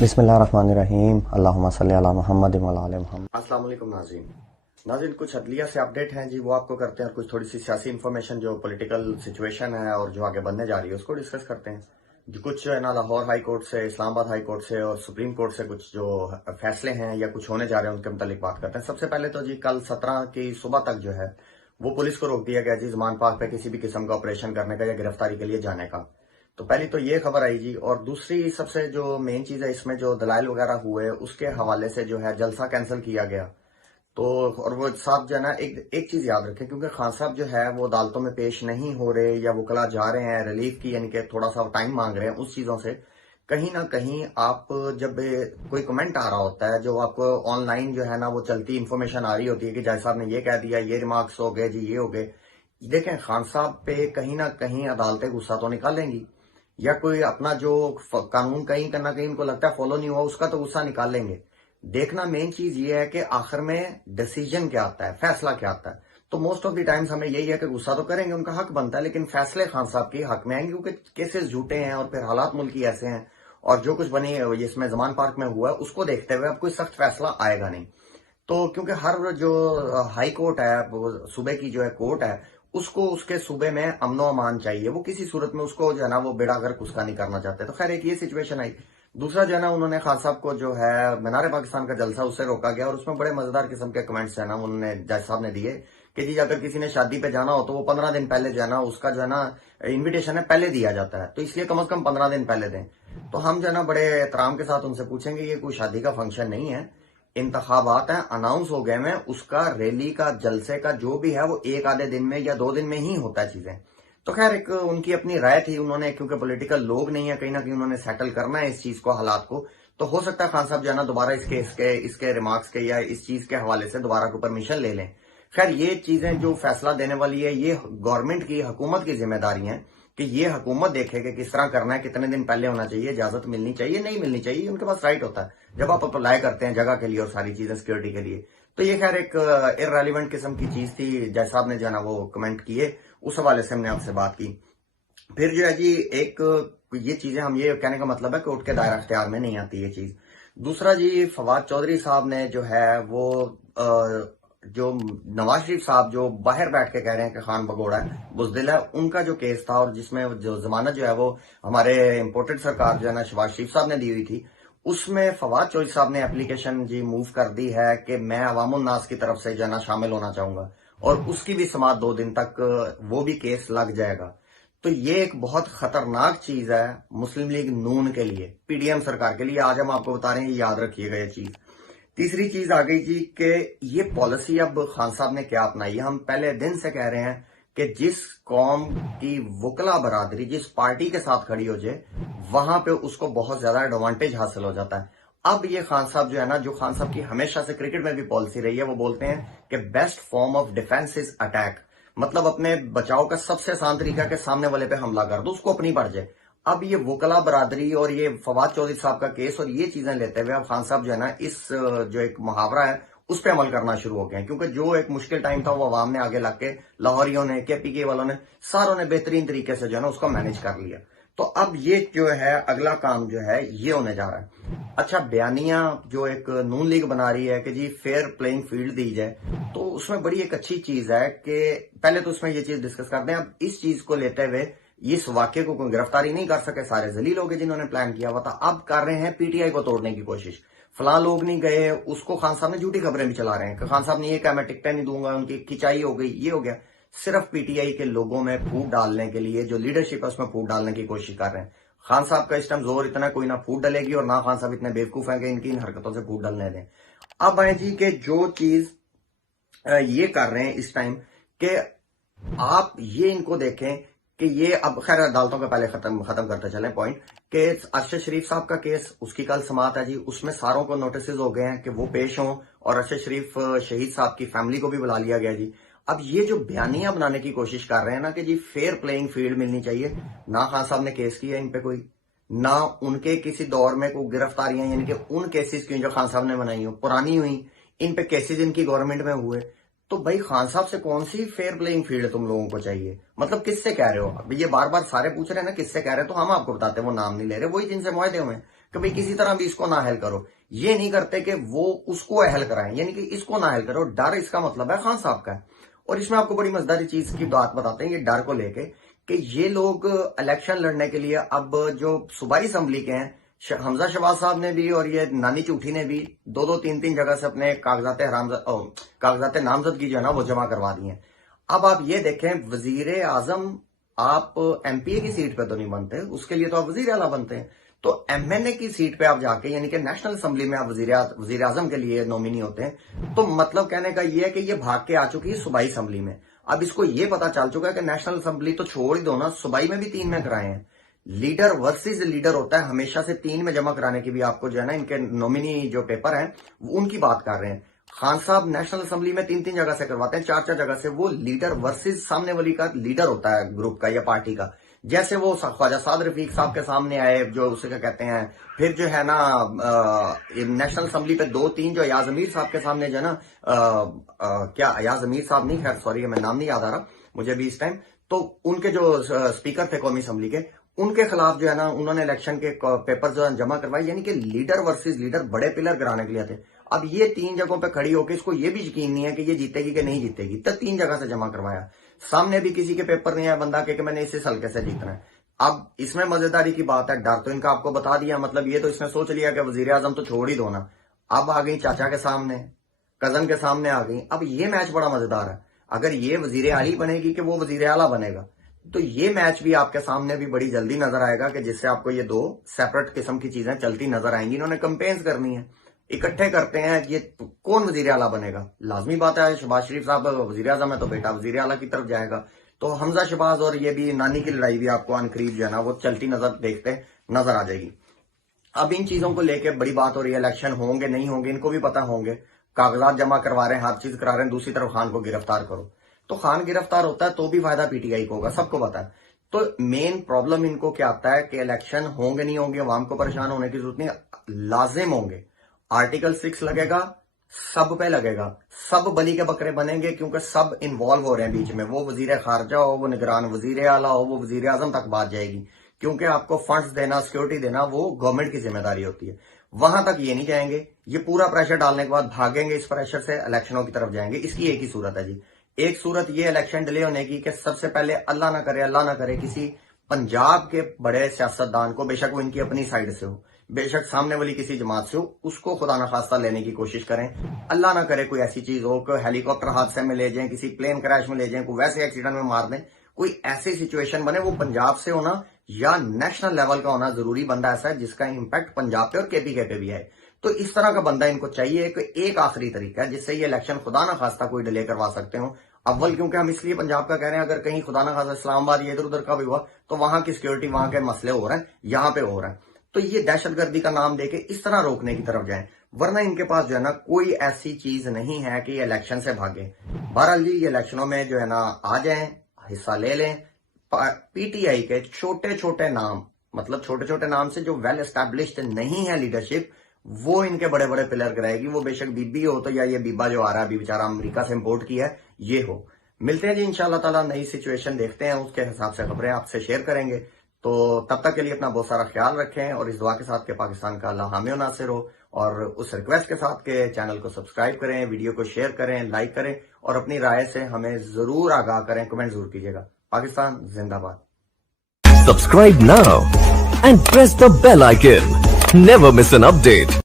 بسم اللہ الرحمن الرحیم اللہم صلی علی محمد وعلی آل محمد۔ السلام علیکم ناظرین کچھ عدلیہ سے اپڈیٹ ہیں جی، وہ آپ کو کرتے ہیں، اور کچھ تھوڑی سی سیاسی انفارمیشن جو پولیٹیکل سچویشن ہے اور جو آگے بننے جا رہی ہے اس کو ڈسکس کرتے ہیں جو کچھ ہے نا لاہور ہائی کورٹ سے، اسلام آباد ہائی کورٹ سے اور سپریم کورٹ سے کچھ جو فیصلے ہیں یا کچھ ہونے جا رہے ہیں ان کے متعلق بات کرتے ہیں۔ سب سے پہلے تو جی کل 17 کی صبح تک جو ہے وہ پولیس کو روک دیا گیا جی زمان پارک پہ کسی بھی قسم کا آپریشن کرنے کا یا گرفتاری کے لیے جانے کا۔ تو پہلی تو یہ خبر آئی جی، اور دوسری سب سے جو مین چیز ہے اس میں جو دلائل وغیرہ ہوئے اس کے حوالے سے جو ہے جلسہ کینسل کیا گیا۔ تو اور وہ ساتھ جو ہے نا ایک چیز یاد رکھیں، کیونکہ خان صاحب جو ہے وہ عدالتوں میں پیش نہیں ہو رہے یا وکلا جا رہے ہیں ریلیف کی، یعنی کہ تھوڑا سا ٹائم مانگ رہے ہیں، اس چیزوں سے کہیں نہ کہیں آپ جب کوئی کمنٹ آ رہا ہوتا ہے جو آپ کو آن لائن جو ہے نا وہ چلتی انفارمیشن آ رہی ہوتی ہے کہ جج صاحب نے یہ کہہ دیا، یہ ریمارکس ہو گئے جی، یہ ہو گئے، دیکھیں خان صاحب پہ کہیں نہ کہیں عدالتیں غصہ تو نکالیں گی، یا کوئی اپنا جو قانون کہیں نہ کہیں ان کو لگتا ہے فالو نہیں ہوا اس کا تو غصہ نکال لیں گے۔ دیکھنا مین چیز یہ ہے کہ آخر میں ڈیسیجن کیا آتا ہے، فیصلہ کیا آتا ہے۔ تو موسٹ آف دی ٹائمز ہمیں یہی ہے کہ غصہ تو کریں گے، ان کا حق بنتا ہے، لیکن فیصلے خان صاحب کے حق میں آئیں گے کیونکہ کیسز جھوٹے ہیں اور پھر حالات ملکی ایسے ہیں، اور جو کچھ بنی اس میں زمان پارک میں ہوا ہے اس کو دیکھتے ہوئے اب کوئی سخت فیصلہ آئے گا نہیں۔ تو کیونکہ ہر جو ہائی کورٹ ہے، صوبے کی جو ہے کورٹ ہے، اس کو اس کے صوبے میں امن و امان چاہیے، وہ کسی صورت میں اس کو جو ہے نا وہ بیڑا گرک اس کا نہیں کرنا چاہتے۔ تو خیر ایک یہ سچویشن آئی۔ دوسرا جو ہے نا انہوں نے خان صاحب کو جو ہے مینار پاکستان کا جلسہ اس سے روکا گیا، اور اس میں بڑے مزیدار قسم کے کمنٹس ہے نا انہوں نے جج صاحب نے دیے کہ جی اگر کسی نے شادی پہ جانا ہو تو وہ 15 دن پہلے جو ہے نا اس کا جو ہے نا انویٹیشن ہے پہلے دیا جاتا ہے، تو اس لیے کم از کم 15 دن پہلے دیں۔ تو ہم جو ہے نا بڑے احترام کے ساتھ ان سے پوچھیں گے، یہ کوئی شادی کا فنکشن نہیں ہے، انتخابات ہیں، اناؤنس ہو گئے ہیں، اس کا ریلی کا جلسے کا جو بھی ہے وہ ایک آدھے دن میں یا 2 دن میں ہی ہوتا ہے چیزیں۔ تو خیر ایک ان کی اپنی رائے تھی، انہوں نے کیونکہ پولیٹیکل لوگ نہیں ہیں، کہیں نہ کہیں انہوں نے سیٹل کرنا ہے اس چیز کو، حالات کو، تو ہو سکتا ہے خان صاحب جو ہے نا دوبارہ اس کے ریمارکس کے یا اس چیز کے حوالے سے دوبارہ کو پرمیشن لے لیں۔ خیر یہ چیزیں جو فیصلہ دینے والی ہے یہ گورنمنٹ کی، حکومت کی ذمہ داری ہیں کہ یہ حکومت دیکھے کہ کس طرح کرنا ہے، کتنے دن پہلے ہونا چاہیے، اجازت ملنی چاہیے، نہیں ملنی چاہیے، ان کے پاس رائٹ ہوتا ہے جب آپ اپلائی کرتے ہیں جگہ کے لیے اور ساری چیزیں سیکورٹی کے لیے۔ تو یہ خیر ایک ارریلیونٹ قسم کی چیز تھی، جج صاحب نے جو ہے نا وہ کمنٹ کیے، اس حوالے سے ہم نے آپ سے بات کی۔ پھر جو ہے جی ایک یہ چیزیں ہم یہ کہنے کا مطلب ہے کہ کورٹ کے دائرہ اختیار میں نہیں آتی یہ چیز۔ دوسرا جی فواد چودھری صاحب نے جو ہے وہ جو نواز شریف صاحب جو باہر بیٹھ کے کہہ رہے ہیں کہ خان بگوڑا ہے، بزدل ہے، ان کا جو کیس تھا اور جس میں جو ضمانت جو ہے وہ ہمارے امپورٹڈ سرکار جو ہے نا شہباز شریف صاحب نے دی ہوئی تھی، اس میں فواد چودھری صاحب نے اپلیکیشن جی موو کر دی ہے کہ میں عوام الناس کی طرف سے جو ہے نا شامل ہونا چاہوں گا، اور اس کی بھی سماعت 2 دن تک وہ بھی کیس لگ جائے گا۔ تو یہ ایک بہت خطرناک چیز ہے مسلم لیگ نون کے لیے، پی ڈی ایم سرکار کے لیے، آج ہم آپ کو بتا رہے ہیں، یہ یاد رکھیے گا یہ چیز۔ تیسری چیز آ گئی جی کہ یہ پالیسی اب خان صاحب نے کیا اپنائی ہے، ہم پہلے دن سے کہہ رہے ہیں کہ جس قوم کی وکلا برادری جس پارٹی کے ساتھ کھڑی ہو جائے وہاں پہ اس کو بہت زیادہ ایڈوانٹیج حاصل ہو جاتا ہے۔ اب یہ خان صاحب جو ہے نا، جو خان صاحب کی ہمیشہ سے کرکٹ میں بھی پالیسی رہی ہے، وہ بولتے ہیں کہ best form of defence is attack, مطلب اپنے بچاؤ کا سب سے آسان طریقہ کہ سامنے والے پہ حملہ کر دو، اس کو اپنی پڑ جائے۔ اب یہ وکلا برادری اور یہ فواد چودھری صاحب کا کیس اور یہ چیزیں لیتے ہوئے اب خان صاحب جو ہے نا اس جو ایک محاورہ ہے اس پہ عمل کرنا شروع ہو گئے ہیں، کیونکہ جو ایک مشکل ٹائم تھا وہ عوام نے آگے لگ کے، لاہوریوں نے، کے پی کے والوں نے، ساروں نے بہترین طریقے سے جو ہے نا اس کو مینج کر لیا۔ تو اب یہ جو ہے اگلا کام جو ہے یہ ہونے جا رہا ہے۔ اچھا بیانیہ جو ایک نون لیگ بنا رہی ہے کہ جی فیئر پلینگ فیلڈ دی جائے، تو اس میں بڑی ایک اچھی چیز ہے کہ پہلے تو اس میں یہ چیز ڈسکس کرتے ہیں۔ اب اس چیز کو لیتے ہوئے اس واقعے کو کوئی گرفتاری نہیں کر سکے، سارے ذلیل ہو گئے جنہوں نے پلان کیا ہوا تھا، اب کر رہے ہیں پی ٹی آئی کو توڑنے کی کوشش، فلاں لوگ نہیں گئے، اس کو خان صاحب نے جھوٹی خبریں بھی چلا رہے ہیں کہ خان صاحب نے یہ کہا میں ٹکٹیں نہیں دوں گا، ان کی کھچائی ہو گئی، یہ ہو گیا، صرف پی ٹی آئی کے لوگوں میں پھوٹ ڈالنے کے لیے، جو لیڈرشپ ہے اس میں پھوٹ ڈالنے کی کوشش کر رہے ہیں۔ خان صاحب کا اس ٹائم زور اتنا کوئی نہ پھوٹ ڈلے گی، اور نہ خان صاحب اتنے بیوقوف ہیں کہ ان کی ان حرکتوں سے پھوٹ ڈلنے دیں۔ اب آئیں جی کہ جو چیز یہ کر رہے ہیں اس ٹائم کہ آپ یہ ان کو دیکھیں کہ یہ اب خیر عدالتوں کے پہلے ختم کرتے چلیں پوائنٹ کہ ارشد شریف صاحب کا کیس، اس کی کل سماعت ہے جی، اس میں ساروں کو نوٹسز ہو گئے ہیں کہ وہ پیش ہوں، اور ارشد شریف شہید صاحب کی فیملی کو بھی بلا لیا گیا جی۔ اب یہ جو بیانیہ بنانے کی کوشش کر رہے ہیں نا کہ جی فیئر پلینگ فیلڈ ملنی چاہیے، نہ خان صاحب نے کیس کیا ان پہ کوئی، نہ ان کے کسی دور میں کوئی گرفتاریاں، یعنی کہ ان کیسز کی جو خان صاحب نے بنائی ہوں پرانی ہوئی، ان پہ کیسز ان کی گورنمنٹ میں ہوئے، تو بھائی خان صاحب سے کون سی فیئر پلینگ فیلڈ تم لوگوں کو چاہیے؟ مطلب کس سے کہہ رہے ہو؟ اب یہ بار بار سارے پوچھ رہے ہیں نا کس سے کہہ رہے ہیں، تو ہم آپ کو بتاتے ہیں، وہ نام نہیں لے رہے، وہی جن سے معاہدے ہوئے ہیں کہ بھئی کسی طرح بھی اس کو نااہل کرو. یہ نہیں کرتے کہ وہ اس کو اہل کرائیں, یعنی کہ اس کو نااہل کرو. ڈر اس کا مطلب ہے خان صاحب کا ہے. اور اس میں آپ کو بڑی مزیدار چیز کی بات بتاتے ہیں یہ ڈر کو لے کے, کہ یہ لوگ الیکشن لڑنے کے لیے اب جو صوبائی اسمبلی کے ہیں, حمزہ شہباز صاحب نے بھی اور یہ نانی چوٹھی نے بھی 2-3 جگہ سے اپنے کاغذات نامزدگی جو ہے نا وہ جمع کروا دی ہیں. اب آپ یہ دیکھیں, وزیر اعظم آپ ایم پی اے کی سیٹ پہ تو نہیں بنتے, اس کے لیے تو آپ وزیر اعلیٰ بنتے ہیں. تو ایم این اے کی سیٹ پہ آپ جا کے, یعنی کہ نیشنل اسمبلی میں آپ وزیر اعظم کے لیے نومینی ہوتے ہیں. تو مطلب کہنے کا یہ ہے کہ یہ بھاگ کے آ چکی ہے صوبائی اسمبلی میں. اب اس کو یہ پتا چل چکا ہے کہ نیشنل اسمبلی تو چھوڑ ہی دو نا, صوبائی میں بھی 3 میں کرائے ہیں. لیڈر ورسز لیڈر ہوتا ہے, ہمیشہ سے 3 میں جمع کرانے کی بھی آپ کو جو ہے نا ان کے نومینی جو پیپر ہیں ان کی بات کر رہے ہیں. خان صاحب نیشنل اسمبلی میں 3 جگہ سے کرواتے ہیں, 4 جگہ سے. وہ لیڈر ورسز سامنے والی کا لیڈر ہوتا ہے گروپ کا یا پارٹی کا. جیسے وہ خواجہ سعد رفیق صاحب کے سامنے آئے جو اسے کیا کہتے ہیں, پھر جو ہے نا نیشنل اسمبلی پہ 2-3 جو ایاز امیر صاحب کے سامنے جو ہے نا, کیا ایاز امیر صاحب نہیں, خیر سوری میں نام نہیں یاد آ رہا مجھے بھی اس ٹائم, تو ان کے جو اسپیکر تھے قومی اسمبلی کے, ان کے خلاف جو ہے نا انہوں نے الیکشن کے پیپر جو جمع کروائے. یعنی کہ لیڈر ورسز لیڈر بڑے پلر کرانے کے لیے تھے. اب یہ 3 جگہوں پہ کھڑی ہو کے اس کو یہ بھی یقین نہیں ہے کہ یہ جیتے گی کہ نہیں جیتے گی, تو 3 جگہ سے جمع کروایا. سامنے بھی کسی کے پیپر نہیں ہے بندہ کہ میں نے اس حلقے سے جیتنا ہے. اب اس میں مزیداری کی بات ہے, ڈر تو ان کا آپ کو بتا دیا, مطلب یہ تو اس نے سوچ لیا کہ وزیر اعظم تو چھوڑ ہی دو نا. اب آ گئی چاچا کے سامنے, کزن کے سامنے آ گئی. اب یہ میچ بڑا مزیدار ہے. اگر یہ وزیر اعلی بنے گی کہ وہ وزیر اعلیٰ بنے گا, تو یہ میچ بھی آپ کے سامنے بھی بڑی جلدی نظر آئے گا, کہ جس سے آپ کو یہ 2 سیپریٹ قسم کی چیزیں چلتی نظر آئیں گی. انہوں نے کمپینز کرنی ہے, اکٹھے کرتے ہیں, یہ کون وزیر اعلیٰ بنے گا. لازمی بات ہے شہباز شریف صاحب وزیر اعظم ہے تو بیٹا وزیر اعلیٰ کی طرف جائے گا. تو حمزہ شہباز اور یہ بھی نانی کی لڑائی بھی آپ کو عنقریب جو ہے نا وہ چلتی دیکھتے نظر آ جائے گی. اب ان چیزوں کو لے کے بڑی بات ہو رہی ہے, الیکشن ہوں گے نہیں ہوں گے ان کو بھی پتا ہوں گے, کاغذات جمع کروا رہے ہیں, ہر چیز کرا رہے ہیں. دوسری طرف خان کو گرفتار کرو, تو خان گرفتار ہوتا ہے تو بھی فائدہ پی ٹی آئی کو ہوگا, سب کو پتا ہے. تو مین پرابلم ان کو کیا آتا ہے کہ الیکشن ہوں گے نہیں ہوں گے, عوام کو پریشان ہونے کی ضرورت نہیں, لازم ہوں گے. آرٹیکل 6 لگے گا, سب پہ لگے گا, سب بلی کے بکرے بنیں گے, کیونکہ سب انوالو ہو رہے ہیں بیچ میں. وہ وزیر خارجہ ہو, وہ نگران وزیر اعلیٰ ہو, وہ وزیر اعظم تک بات جائے گی, کیونکہ آپ کو فنڈز دینا, سیکورٹی دینا وہ گورنمنٹ کی ذمہ داری ہوتی ہے. وہاں تک یہ نہیں جائیں گے, یہ پورا پریشر ڈالنے کے بعد بھاگیں گے, اس پریشر سے الیکشنوں کی طرف جائیں گے. اس کی ایک ہی صورت ہے جی, ایک صورت یہ الیکشن ڈیلے ہونے کی کہ سب سے پہلے اللہ نہ کرے کسی پنجاب کے بڑے سیاستدان کو, بے شک وہ ان کی اپنی سائڈ سے ہو, بے شک سامنے والی کسی جماعت سے ہو, اس کو خدا نخواستہ لینے کی کوشش کریں. اللہ نہ کرے کوئی ایسی چیز ہو کہ ہیلی کاپٹر حادثے میں لے جائیں, کسی پلین کریش میں لے جائیں, کوئی ویسے ایکسیڈنٹ میں مار دیں, کوئی ایسی سچویشن بنے. وہ پنجاب سے ہونا یا نیشنل لیول کا ہونا ضروری, بندہ ایسا ہے جس کا امپیکٹ پنجاب پہ اور کے پی بھی ہے. تو اس طرح کا بندہ ان کو چاہیے کہ ایک آخری طریقہ ہے جس سے یہ الیکشن خدا نہ خواستہ کوئی ڈیلے کروا سکتے ہوں. اول کیونکہ ہم اس لیے پنجاب کا کہہ رہے ہیں, اگر کہیں خدا نہ خواستہ اسلام آباد یہ ادھر ادھر کا بھی ہوا تو وہاں کی سیکورٹی, وہاں کے مسئلے ہو رہے ہیں, یہاں پہ ہو رہے ہیں. تو یہ دہشت گردی کا نام دے کے اس طرح روکنے کی طرف جائیں, ورنہ ان کے پاس جو ہے نا کوئی ایسی چیز نہیں ہے کہ یہ الیکشن سے بھاگے. بہرحال جی یہ الیکشنوں میں جو ہے نا آ جائیں, حصہ لے لیں. پی ٹی آئی کے چھوٹے چھوٹے نام, مطلب چھوٹے چھوٹے نام سے جو ویل اسٹیبلشڈ نہیں ہے لیڈرشپ, وہ ان کے بڑے بڑے پلر کرائے گی. وہ بے شک بی بی ہو تو یا یہ بیبا جو آ رہا ہے ابھی بیچارہ امریکہ سے امپورٹ کیا ہے, یہ ہو. ملتے ہیں جی انشاءاللہ تعالیٰ, نئی سچویشن دیکھتے ہیں, اس کے حساب سے خبریں آپ سے شیئر کریں گے. تو تب تک کے لیے اپنا بہت سارا خیال رکھیں, اور اس دعا کے ساتھ کہ پاکستان کا اللہ حامی و ناصر ہو, اور اس ریکویسٹ کے ساتھ کہ چینل کو سبسکرائب کریں, ویڈیو کو شیئر کریں, لائک کریں, اور اپنی رائے سے ہمیں ضرور آگاہ کریں, کمنٹ ضرور کیجیے گا. پاکستان زندہ باد. Subscribe now and press the bell icon. Never miss an update.